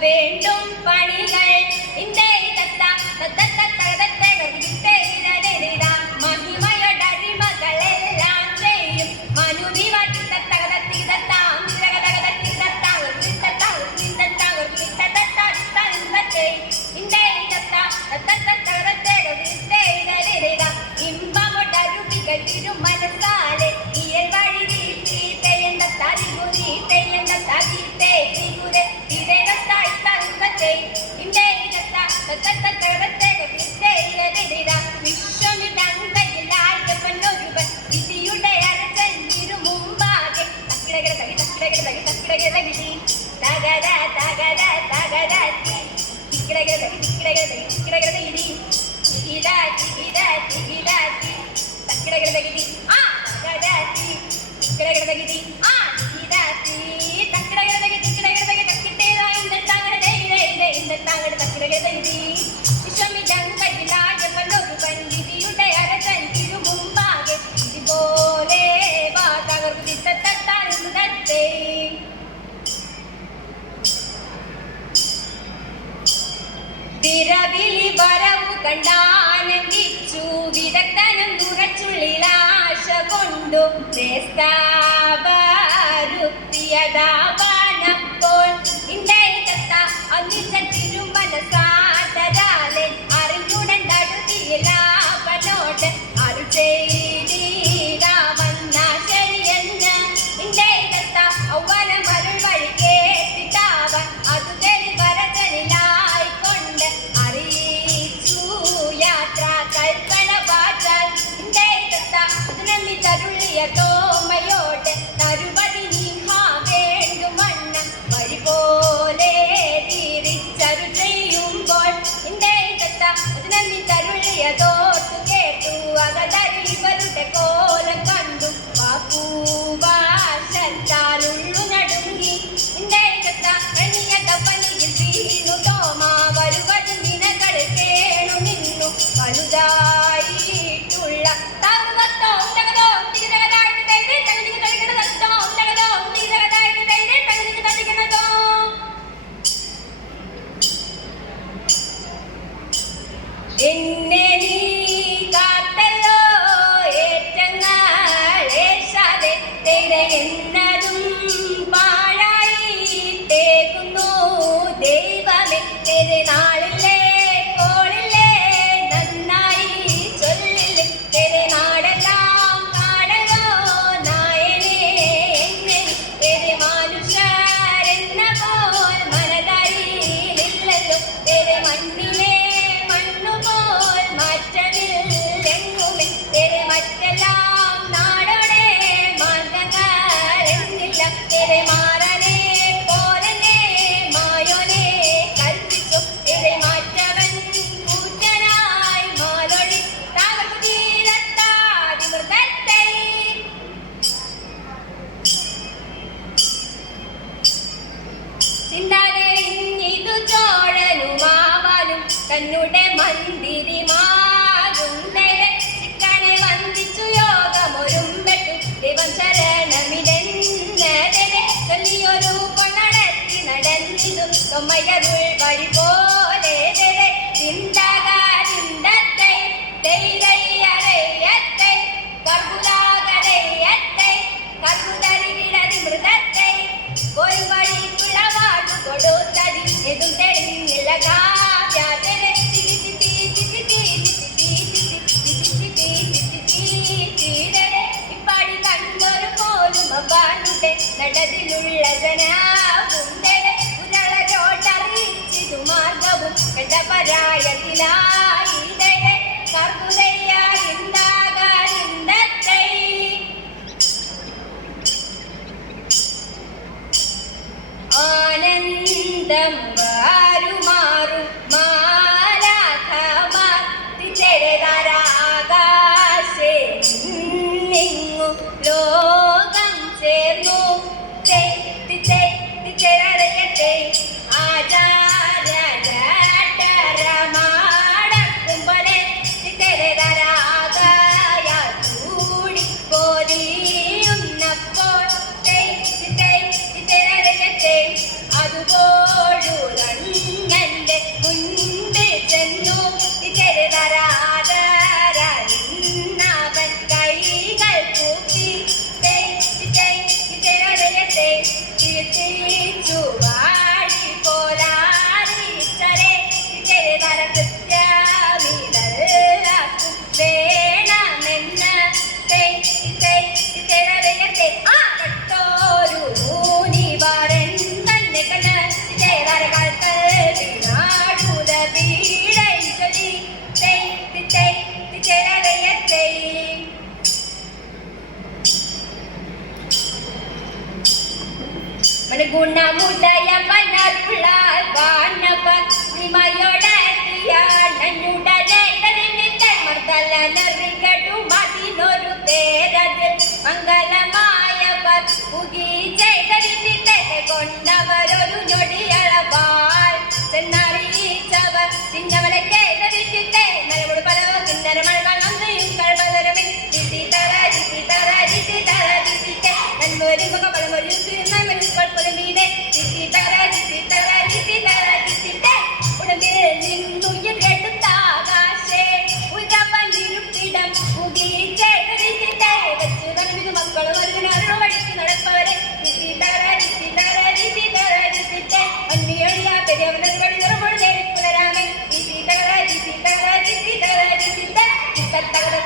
வேண்டும் பணிகள் இந்த மகிமையொடறி மகள் எல்லாம் செய்யும் மனுவி இன்பமொடருவிகள் திருமனசாலே இயல் வழி தீர்த்த தறிகுறி தெய்யந்த தவிர்த்தே திகுரே വിരവിളി വരവു കണ്ടാനന്ദിച്ചു വിദഗ്ധനും തുറച്ചുള്ളിലാശ കൊണ്ടു പ്പോൾ ഇണ്ടത്ത അങ്ങിച്ച തിരുമനസാതരാലെ അറിഞ്ഞുടൻ തടുതിയിലാവനോട് അരുച തൊഴില താങ്ങത്തോ ഉണ്ടകതോ തിരിതകതായിട്ട് തൈരെ തകതിക്ക് തളിക്കണതോ ഉണ്ടകതോ തിരിതകതായിട്ട് തൈരെ തകതിക്ക് തളിക്കണതോ എന്നെ നീ കാത്തല്ലോ ഏറ്റങ്ങളേശാതെ തേരെ എന്നതും പാഴായിട്ടേക്കുന്നു ദൈവമേ തേരെ നാളില്ലേ കോളില്ലേ നന്നായി ചൊല്ലില്ലേ തേരെ നാടെല്ലാം കാടലോ നായനെ എന്നെ തേരെ മനുഷ്യരെന്ന പോൽ മനതരിയിലില്ലല്ലോ തേരെ മണ്ണിലെ മണ്ണുപോൽ മാറ്റമില്ലെങ്ങുമേ തേരെ മറ്റെല്ലാം നാടോടെ മാർഗങ്ങളെന്നില്ല തേരെ മാറനെ പോരനെ മായോനെ കൽപ്പിച്ചു തേരെ മാറ്റവൻ കൂറ്റനായി മാലൊഴി താകൃതിയിലെത്താതിമൃതത്തെ ചിന്താതെ ഇന്നിതു ചോഴനുമാവാനും തന്നുടെ മന്ദിരിമാരുണ്ടരെ ചിക്കനെ വന്ദിച്ചു യോഗമൊരുമ്പെട്ടു ദൈവം ശരണമിതെന്നരെ ചൊല്ലിയൊരു കൊണടത്തി നടന്നിതു തൊമ്മയരുൾ വഴി പോലെ ചിന്തകാരിന്തത്തെ തെയ്യറയ്യത്തെ കർബുദാകരയ്യത്തെ കർബുദരികിടതി മൃതത്തെ ഒരു വഴിക്കുള്ള വാടു കൊടുത്തതി എതും തെളിഞ്ഞില്ല കാവ്യാതരെ ഇപ്പാടി കണ്ടൊരു പോലും അപ്പാടുടെ നടതിലുള്ള ജനാവുണ്ടരെ ഉരളോട്ടറിയിച്ചിതു മാർഗവും കണ്ടപരായത്തിലായിടരെ കർബുദയ്യാരിന്താകാരിന്തത്തെ ആനന്ദം വാരുമാറും മാലാഖമാർ തിച്ചെഴുതാരാകാശേ നിങ്ങു ലോകം ചേർന്നു തിച്ചെറിയട്ടെ ആചാരമാടക്കുമ്പോലെ തിച്ചെഴുതാരാകായ കൂടി പോരിയുന്നപ്പോൾ അതുപോഴുരങ്ങന്റെ മുൻപിൽ ചെന്നു ഇതരതരാതരന്നവൻ കൈകൾ കൂപ്പി കീർത്തിച്ചു വാടി പോരാടിച്ചരെ ഇതരതര കൃത്യമിതല്ലാക്കും വേണമെന്ന് ഇതരതയത്തെ ആ കട്ടോരു മൂനിവാരൻ തന്നെ കണ്ട് ഇതരകാലത്ത് നാടുത വീടൈ ചൊല്ലി ഇതരതയത്തെ ഗുണമുടയ പനരുളാൽ വാണപത്രിമയോടത്തിയാണുടനെറികടു മതിനൊരു തേരതിൽ മംഗളമായവർ പുകി ചെയ്തതിന്റെ കൊണ്ടവരൊരു ഞൊടിയളവാൽ ചെന്നറിയിച്ചവർ ചിന്നവളെ കേട്ടതിന്റെ നരമുട് പലവോ കിന്നര മഴകൾ ഒന്നെയും കഴവതരമിൽ നന്മൊരു മുഖപളമൊരു മീനെ ഉടമ്പിൽ നിന്നുയരെടുത്താകാശേ ഉയർന്നിരുപ്പിടം മുകിച്ചേരിന്റെ വെച്ചു നന്മിത് മക്കളും ഒരുവിനോട് വഴിക്ക് നടപ്പവരെ അന്യൊഴിയാ പെരിയവനോട് നിറമോട് ചേരിപ്പുലരാമൻ തത്താം